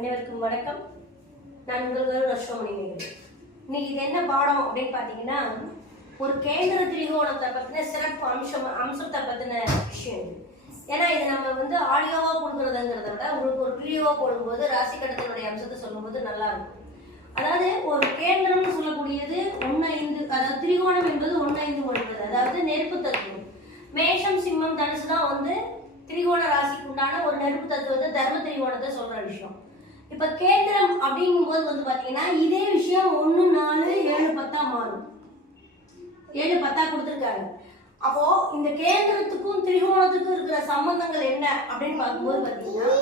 அனைவருக்கும் வணக்கம். நான் உங்கள் அஸ்வமணி. இன்னைக்கு இது என்ன பாடம் அப்படின்னு பார்த்தீங்கன்னா, ஒரு கேந்திர திரிகோணத்தை பற்றின சிறப்பு அம்சத்தை பற்றின விஷயம் இது. ஏன்னா இது நம்ம ஆடியோவாக கொடுக்குறதுங்கிறத விட உங்களுக்கு ஒரு வீடியோவாக போடும்போது ராசி கட்டத்தினுடைய அம்சத்தை சொல்லும்போது நல்லா இருக்கும். அதாவது ஒரு கேந்திரம்னு சொல்லக்கூடியது 1-5, அதாவது திரிகோணம் என்பது 1-5-9, அதாவது நெருப்பு தத்துவம். மேஷம் சிம்மம் தனுசு தான் திரிகோண ராசிக்கு உண்டான ஒரு நெருப்பு தத்துவத்தை தர்ம திரிகோணத்தை சொல்ற விஷயம். இப்ப கேந்திரம் அப்படிங்கும்போது பாத்தீங்கன்னா இதே விஷயம் 1, 4, 7, 10 மாறும். 7, 10 கொடுத்துருக்காங்க. அப்போ இந்த கேந்திரத்துக்கும் திரிகோணத்துக்கும் இருக்கிற சம்பந்தங்கள் என்ன அப்படின்னு பார்க்கும்போது பாத்தீங்கன்னா,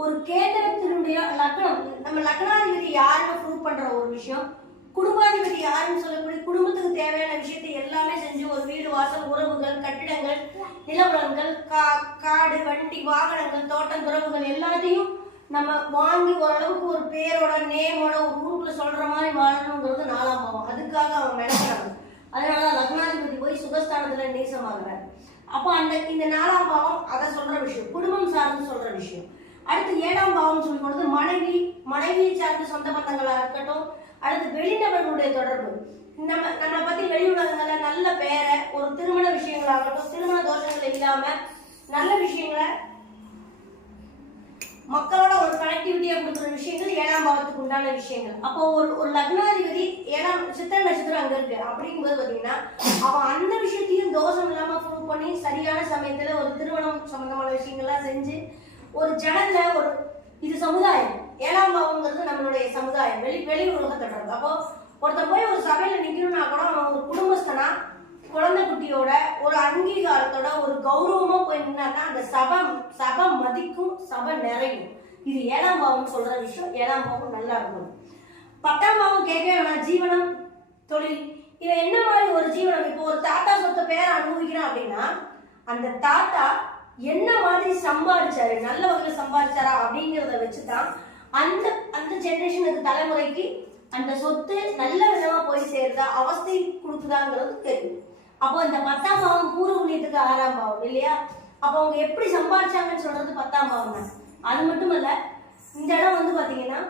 ஒரு கேந்திரத்தினுடைய லக்னம், நம்ம லக்னாதிபதி யாருன்னு ப்ரூவ் பண்ற ஒரு விஷயம், குடும்பாதிபதி யாருன்னு சொல்லக்கூடிய குடும்பத்துக்கு தேவையான விஷயத்தை எல்லாமே செஞ்சு ஒரு வீடு வாசல் உறவுகள் கட்டிடங்கள் நிலவரங்கள் காடு வண்டி வாகனங்கள் தோட்டம் துறவுகள் எல்லாத்தையும் நம்ம வாங்கி ஓரளவுக்கு ஒரு பேரோட நேமோட ஒரு ஊருக்குள்ள சொல்ற மாதிரி வாழணுங்கிறது 4ஆம் பாவம். அதுக்காக அவன் மெனக்கிறாங்க. அதனால லக்னாதிபதி போய் சுகஸ்தானத்துல நேசமாகிறார். அப்போ இந்த 4ஆம் பாவம் அதை சொல்ற விஷயம், குடும்பம் சார்ந்து சொல்ற விஷயம். அடுத்து 7ஆம் பாவம் சொல்லும் பொழுது மனைவி சார்ந்த சொந்த பந்தங்களா இருக்கட்டும், அடுத்து வெளிநபர்களுடைய தொடர்பு, நம்மளை பத்தி வெளி உலகங்கள நல்ல பேரை, ஒரு திருமண விஷயங்களாகட்டும், திருமண தோஷங்கள் இல்லாம நல்ல விஷயங்களை மக்களோட ஒரு கனெக்டிவிட்டியா கொடுக்குற விஷயங்கள் 7ஆம் பாவத்துக்கு உண்டான விஷயங்கள். அப்போ ஒரு லக்னாதிபதி 7ஆம் சித்திரை நட்சத்திரம் அங்க இருக்கு அப்படிங்கும்போது பாத்தீங்கன்னா, அவன் அந்த விஷயத்தையும் தோஷம் இல்லாம ப்ரூவ் பண்ணி சரியான சமயத்துல ஒரு திருமணம் சம்பந்தமான விஷயங்கள்லாம் செஞ்சு ஒரு ஜனத்துல ஒரு இது சமுதாயம். 7ஆம் பாவம்ங்கிறது நம்மளுடைய சமுதாயம், வெளி உலகத்தோட. அப்போ ஒருத்தர் போய் ஒரு சபையில நிக்கணும்னா கூட அவன் ஒரு குடும்பஸ்தனா குழந்தை குட்டியோட ஒரு அங்கீகாரத்தோட ஒரு கௌரவமா போய் நின்னான்னா அந்த சபை மதிக்கும், சபை நிறையும். இது 7ஆம் பாவம் சொல்ற விஷயம். 7ஆம் பாவம் நல்லா இருக்கும். 10ஆம் பாவம் கேட்கவே வேணாம், ஜீவனம் தொழில். இவன் என்ன மாதிரி ஒரு ஜீவனம், இப்போ ஒரு தாத்தா சொத்த பேரை அனுபவிக்கிறான் அப்படின்னா அந்த தாத்தா என்ன மாதிரி சம்பாதிச்சாரு, நல்ல வகையில் சம்பாதிச்சாரா அப்படிங்கிறத வச்சுதான் அந்த ஜெனரேஷனுக்கு தலைமுறைக்கு அந்த சொத்து நல்ல விதமா போய் சேருதா அவஸ்தை கொடுக்குதாங்கிறது தெரியும். அப்போ இந்த 10ஆம் பாவம் பூர்வ புண்ணியத்துக்கு 6ஆம் பாவம் இல்லையா? அப்போ அவங்க எப்படி சம்பாதிச்சாங்கன்னு சொல்றது 10ஆம் பாவம் தான். அது மட்டும் இல்ல, இந்த இடம் பாத்தீங்கன்னா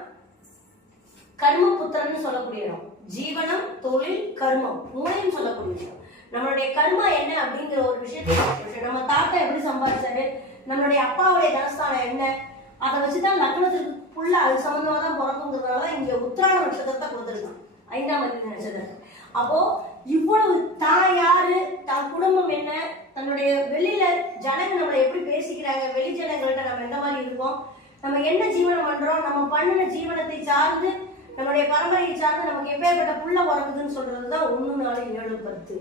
கர்மபுத்திரன்னு சொல்லக்கூடிய இடம். ஜீவனம் தொழில் கர்மம் மூணையும் சொல்லக்கூடிய விஷயம். நம்மளுடைய கர்மா என்ன அப்படிங்கிற ஒரு விஷயத்தை நம்ம தாத்தா எப்படி சம்பாதிச்சாரு, நம்மளுடைய அப்பாவுடைய தனஸ்தானம் என்ன, அதை வச்சுதான் லக்னத்துக்கு ஃபுல்லா அது சம்பந்தமா தான் பிறக்குங்கிறதுனால இங்க உத்திராட நட்சத்திரத்தை கொடுத்துருக்கான், 5ஆம் அதிபதி நட்சத்திரம். அப்போ இவ்வளவு தான் யாரு, தான் குடும்பம் என்ன, தன்னுடைய வெளியில ஜனங்க நம்மளை எப்படி பேசிக்கிறாங்க, வெளி ஜனங்கள்கிட்ட நம்ம எந்த மாதிரி இருக்கோம், நம்ம என்ன ஜீவனம் பண்றோம், நம்ம பண்ணின ஜீவனத்தை சார்ந்து நம்மளுடைய பரம்பரையை சார்ந்து நமக்கு எப்பேற்பட்ட புள்ள பிறகுதுன்னு சொல்றதுதான் 1, 4, 7, 10.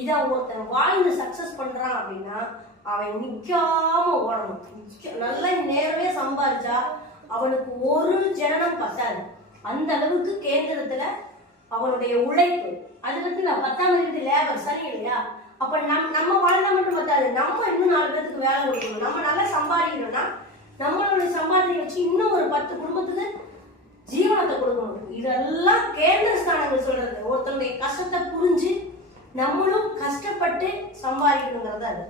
இதை ஒருத்தன் வாழ்ந்து சக்சஸ் பண்றான் அப்படின்னா அவன் நிக்காம ஓடணும். நல்ல நேரமே சம்பாதிச்சா அவனுக்கு ஒரு ஜனனம் பத்தாது. அந்த அளவுக்கு கேந்திரத்துல அவனுடைய உழைப்பு. அதுக்கு நான் 10ஆம் அதிபதி லேபர் சரி இல்லையா? அப்ப நம்ம வாழ்ந்தா மட்டும் பத்தாது, நம்ம இன்னும் 4 பேருக்கு வேலை கொடுக்கணும். நம்ம நல்லா சம்பாதிக்கணும்னா நம்மளுடைய சம்பாதியை வச்சு இன்னும் ஒரு 10 குடும்பத்துக்கு ஜீவனத்தை கொடுக்கணும். இதெல்லாம் கேந்திர ஸ்தானங்கள் சொல்றது. ஒருத்தனுடைய கஷ்டத்தை புரிஞ்சு நம்மளும் கஷ்டப்பட்டு சம்பாதிக்கணுங்கிறது அது.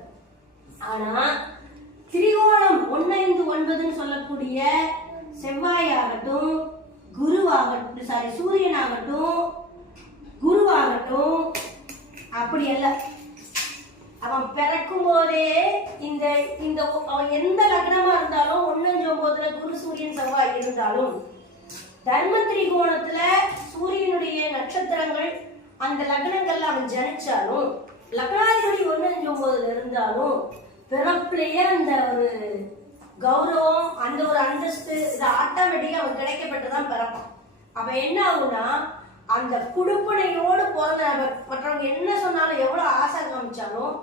ஆனா திரிகோணம் 1-5-9 சொல்லக்கூடிய செவ்வாயாகட்டும், குருவாகட்டும், சூரியனாகட்டும், குருவாகட்டும், அப்படி அல்ல. அவன் பிறக்கும் போதே இந்த அவன் எந்த லக்னமா இருந்தாலும் 1-5-9 குரு சூரியன் செவ்வாய் இருந்தாலும், தர்ம திரிகோணத்துல சூரியனுடைய நட்சத்திரங்கள் அந்த லக்னங்கள்ல அவன் ஜனிச்சாலும், லக்னாதிபதி 1-5-9 இருந்தாலும் பிறப்பிலேயே அந்த ஒரு கௌரவம், அந்த ஒரு அந்தஸ்து, இது ஆட்டோமேட்டிக்கா அவன் கிடைக்கப்பட்டுதான் பிறப்பான். அப்ப என்ன ஆகும்னா, அந்த குடுப்பனையோடு பிறந்த நபர் மற்றவங்க என்ன சொன்னாலும் எவ்வளவு ஆசை காமிச்சாலும்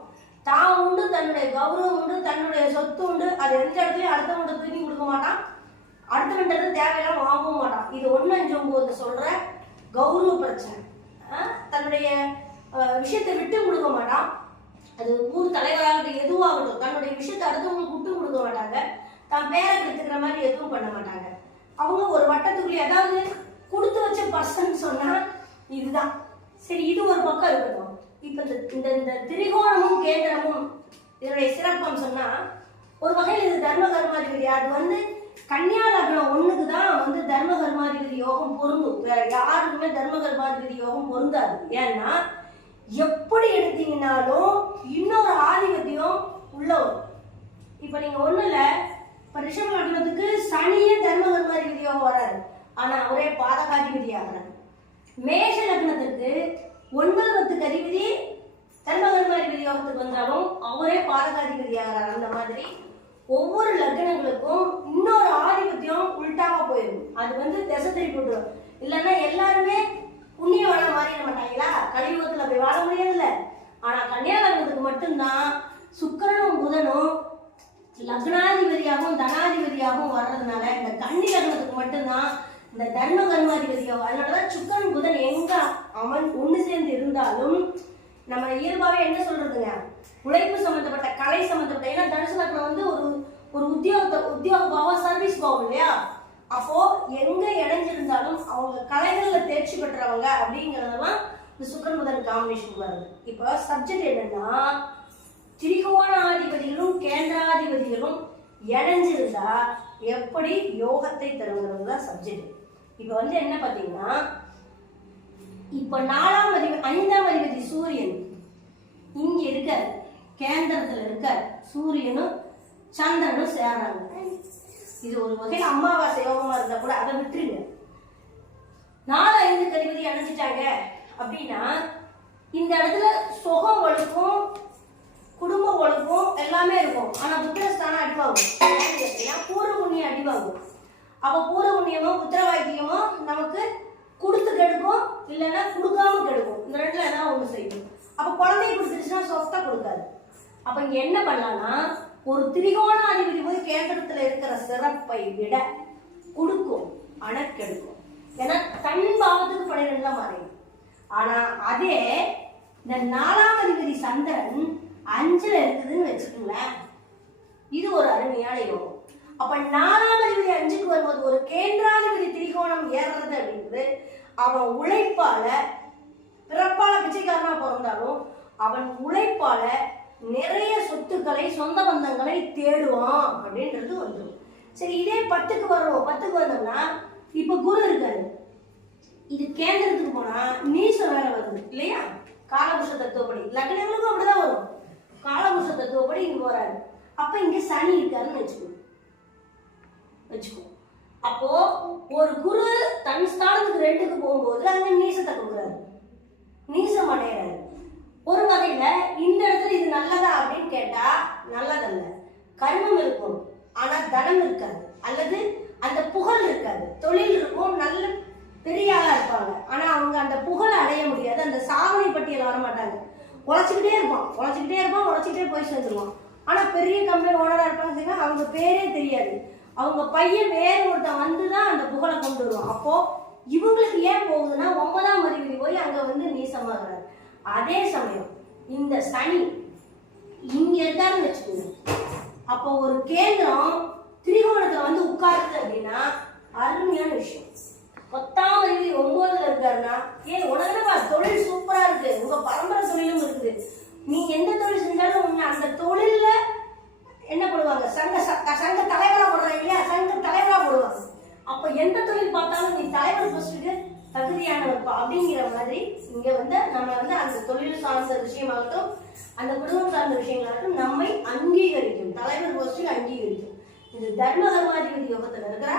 தான் உண்டு, தன்னுடைய கௌரவம் உண்டு, தன்னுடைய சொத்து உண்டு, அது எந்த இடத்துலயும் அடுத்தவங்க தூக்கி கொடுக்க மாட்டான், அடுத்தவன்றது தேவையெல்லாம் வாங்கவும் மாட்டான். இது 1-5-9 சொல்ற கௌரவ பிரச்சனை. தன்னுடைய விஷயத்தை விட்டு கொடுக்க மாட்டான். அது ஊர் தலைவராக எதுவாகட்டும் தன்னுடைய விஷயத்தை அடுத்தவங்களுக்கு விட்டு கொடுக்க மாட்டாங்க. தான் பேரை கெடுத்துக்கிற மாதிரி எதுவும் பண்ண மாட்டாங்க. அவங்க ஒரு வட்டத்துக்குள்ளே, அதாவது கொடுத்து வச்ச பர்சன் சொன்னா இதுதான் சரி. இது ஒரு பக்கம் இருக்கட்டும். இப்ப இந்த திரிகோணமும் கேந்திரமும் இதனுடைய சிறப்பம் சொன்னா, ஒரு வகையில் இது தர்ம கர்மாதிபதி. அது கன்னியா லக்னம் ஒண்ணுக்கு தான் வந்து தர்ம கர்மாதிபதி யோகம் பொருந்தும். வேற யாருக்குமே தர்ம கர்மாதிபதி யோகம் பொருந்தாது. ஏன்னா எப்படி எடுத்தீங்கன்னாலும் இன்னொரு ஆதிபத்தியம் உள்ள வரும். இப்ப நீங்க ஒண்ணு இல்ல, இப்ப ரிஷப லக்னத்துக்கு சனியே தர்ம கர்மாதிபதி யோகம் வராது, ஆனா அவரே பாதகாதிபதி ஆகிறார். மேஷ லக்னத்துக்கு 9 10 அதிபதி தர்ம கர்மாதிபதி யோகத்துக்கு வந்தாலும் அவரே பாதகாதிபதி ஆகிறார். அந்த மாதிரி ஒவ்வொரு லக்னங்களுக்கும் இன்னொரு ஆதிபத்தியம் உள்டாவா போயிடும். அது வந்து திசை திருப்பி விட்டுரும். இல்லைன்னா எல்லாருமே புண்ணியவான மாறிட மாட்டாங்களா? கலியுகத்துல அப்படி வாழ முடியாதுல்ல. ஆனா கன்னியா லக்னத்துக்கு மட்டும்தான் சுக்கிரனும் புதனும் லக்னாதிபதியாகவும் தனாதிபதியாகவும் வர்றதுனால இந்த கன்னி லக்னத்துக்கு மட்டும்தான் இந்த தர்ம கர்மாதிபதியாகும். அதனாலதான் சுக்கிரன் புதன் எங்க அவன் ஒண்ணு சேர்ந்து இருந்தாலும் நம்ம இயல்பாவே என்ன சொல்றதுங்க, உழைப்பு சம்பந்தப்பட்ட கலை சம்பந்தப்பட்ட, ஏன்னா தனுசு லக்னம் வந்து ஒரு உத்தியோக பாவம், சர்வீஸ் பாவம் இல்லையா? அப்போ எங்க இணைஞ்சிருந்தாலும் அவங்க கலைகள்ல தேர்ச்சி பெற்றவங்க அப்படிங்கறதெல்லாம் இந்த சுக்கிரன் புதன் காம்பினேஷன் வருது. இப்போ சப்ஜெக்ட் என்னன்னா, திரிகோணாதிபதிகளும் கேந்திராதிபதிகளும் இணைஞ்சிருந்தா எப்படி யோகத்தை தருங்கிறது தான் சப்ஜெக்ட். இப்ப வந்து என்ன பாத்தீங்கன்னா, இப்ப 4ஆம் அதிபதி 5ஆம் அதிபதி சூரியன் இங்க இருக்க, கேந்திரத்துல இருக்க சூரியனும் சந்திரனும் சேர்றாங்க. இது ஒரு வகையில் அமாவாசை யோகமா இருந்தா கூட அதை விட்டுருங்க. 4 5 அதிபதி அணைஞ்சிட்டாங்க அப்படின்னா இந்த இடத்துல சுகம் ஒழுக்கும், குடும்ப ஒழுக்கும் எல்லாமே இருக்கும். ஆனா புத்திரஸ்தானம் அடிவாகும், பூர்வ புண்ணியம் அடிவாகும். அப்ப பூர்வ புண்ணியமோ புத்திரவாக்கியமோ நமக்கு கொடுத்து கெடுக்கும், இல்லைன்னா கொடுக்காம கெடுக்கும். இந்த ரெண்டுல ஏதாவது ஒண்ணு செய்யும். அப்ப குழந்தைய கொடுத்துருச்சுன்னா சொத்தை கொடுக்காது. அப்ப இங்க என்ன பண்ணலாம்னா, ஒரு திரிகோணாதிபதி போய் கேந்திரத்துல இருக்கிற சிறப்பை விட கொடுக்கும், அணக்கெடுக்கும். ஏன்னா தன் பாவத்துக்கு 12 தான் மாறிடும். ஆனா அதே இந்த 4ஆம் அதிபதி சந்திரன் 5ல இருக்குதுன்னு வச்சுக்கோங்களேன், இது ஒரு அருமையான யோகம். அப்ப 4ஆம் அதிபதி 5க்கு வரும்போது ஒரு கேந்திராதிபதி திரிகோணம் ஏறுறது அப்படிங்கிறது அவன் உழைப்பால, பிறப்பால பிச்சைக்காரனா பிறந்தாலும் அவன் உழைப்பால நிறைய சொத்துக்களை சொந்த பந்தங்களை தேடுவான் அப்படின்றது வந்துடும். சரி, இதே 10க்கு வரும். 10க்கு வந்தோம்னா இப்ப குரு இருக்காரு, இது கேந்திரத்துக்கு போனா நீசம் வேற வருது இல்லையா? காலபுருஷ தத்துவப்படி லக்னங்களுக்கும் அப்படிதான் வரும். காலபுருஷ தத்துவப்படி இங்க வராது. அப்ப இங்க சனி இருக்காருன்னு வச்சுக்கோ. அப்போ ஒரு குரு தன் ஸ்தானத்துக்கு 2க்கு போகும்போது அங்க நீசத்தை கொடுக்குறாரு, நீசம் அடையிறாரு. ஒரு வகையில இந்த இடத்துல இது நல்லதா அப்படின்னு கேட்டா நல்லதல்ல. கர்மம் இருக்கும், ஆனா தனம் இருக்காது, அல்லது அந்த புகழ் இருக்காது. தொழில் இருக்கும், நல்ல பெரிய ஆளா இருப்பாங்க, ஆனா அவங்க அந்த புகழை அடைய முடியாது. அந்த சாதனை பட்டியல் வர மாட்டாங்க. உழைச்சிக்கிட்டே இருப்பான், போய் சேர்ந்துருவான். ஆனா பெரிய கம்பெனி ஓனரா இருப்பாங்க, அவங்க பேரே தெரியாது. அவங்க பையன் வேற ஒருத்தன் வந்துதான் அந்த புகழை கொண்டு வருவான். அப்போ இவங்களுக்கு ஏன் போகுதுன்னா 9ஆம் அதிபதி போய் அங்க வந்து நீசமாகிறார். அதே சமயம் இந்த சனி இங்க இருக்காருன்னு வச்சுக்கோங்க. அப்போ ஒரு கேந்திரம் திரிகோணத்துல வந்து உட்காருது அப்படின்னா அருமையான விஷயம். 10ஆம் அதிபதி 9ல இருக்காருன்னா, உனக்கு தொழில் சூப்பரா இருக்கு, உங்க பரம்பரை தொழிலும் இருக்குது, நீ எந்த தொழில் செஞ்சாலும் அந்த தொழில்ல என்ன பண்ணுவாங்க, சங்க தலைவரா போடுறாங்க இல்லையா? சங்க தலைவரா போடுவாங்க. அப்ப எந்த தொழில் பார்த்தாலும் நீ தலைவர் போஸ்டுக்கு தகுதியானவர் அப்படிங்கிற மாதிரி இங்க வந்து நம்ம வந்து அந்த தொழில் சார்ந்த விஷயமாகட்டும், அந்த குடும்பம் சார்ந்த விஷயங்களாகட்டும் நம்மை அங்கீகரிக்கும், தலைவர் போஸ்டுக்கு அங்கீகரிக்கும். இது தர்ம கர்மாதிபதி யோகத்துல இருக்கிற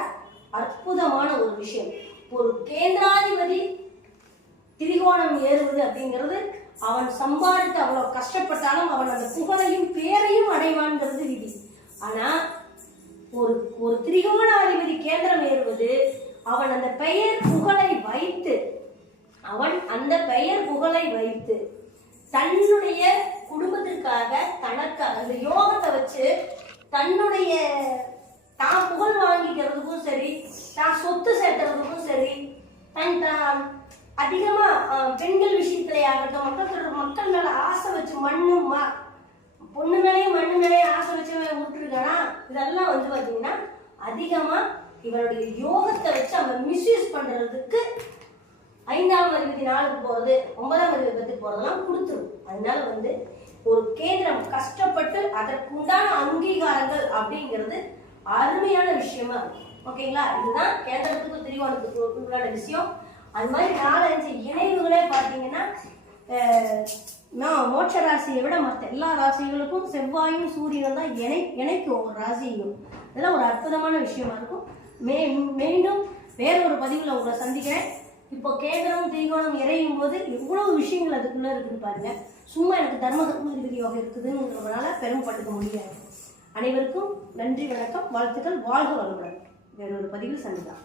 அற்புதமான ஒரு விஷயம். ஒரு கேந்திராதிபதி திரிகோணம் ஏறுவது அப்படிங்கிறது அவன் சம்பாதித்து அவ்வளவு கஷ்டப்பட்டாலும் அவன் அந்த புகழையும் பேரையும் அடைவான்ங்கிறது விதி. ஆனா ஒரு திரிகோணாதிபதி கேந்திரம் ஏறுவது அவன் அந்த பெயர் புகழை வைத்து தன்னுடைய குடும்பத்திற்காக தனக்காக அந்த யோகத்தை வச்சு தன்னுடைய தான் புகழ் வாங்கிக்கிறதுக்கும் சரி, தான் சொத்து சேர்த்துறதுக்கும் சரி, தான் அதிகமா பெண்கள் விஷயத்திலே ஆகட்டும், மக்கள் மேல ஆசை வச்சு பொண்ணு மேலேயும் மண்ணு மேலேயும் ஆசை வச்சு விட்டுருக்கானா, இதெல்லாம் வந்து பாத்தீங்கன்னா அதிகமா இவருடைய யோகத்தை வச்சு அவன் மிஸ்யூஸ் பண்றதுக்கு 5ஆம் அதிபதி 4க்கு போறது, 9ஆம் அதிபதி 10க்கு போறதெல்லாம் கொடுத்துரும். அதனால வந்து ஒரு கேந்திரம் கஷ்டப்பட்டு அதற்குண்டான அங்கீகாரங்கள் அப்படிங்கிறது அருமையான விஷயமா இருக்கும். ஓகேங்களா? இதுதான் கேந்திரத்துக்கும் திரிகோணத்துக்கும் உண்டான விஷயம். அது மாதிரி 4-5 இணைவுகளே பார்த்தீங்கன்னா நான் மோட்ச ராசியை விட மற்ற எல்லா ராசிகளுக்கும் செவ்வாயும் சூரியனும் தான் இணைக்கும் ஒரு ராசியும். இதெல்லாம் ஒரு அற்புதமான விஷயமா இருக்கும். மீண்டும் வேற ஒரு பதிவில் உங்களை சந்திக்கிறேன். இப்போ கேந்திரம் திரிகோணம் இறையும் போது எவ்வளவு விஷயங்கள் அதுக்குள்ள இருக்குன்னு பாருங்க. சும்மா எனக்கு தர்ம யோகம் இருக்குதுங்கிறதுனால பெருமைப்பட்டுக்க முடியாது. அனைவருக்கும் நன்றி, வணக்கம், வாழ்த்துக்கள், வாழ்க வளமுடன். வேற ஒரு பதிவில் சந்திக்கலாம்.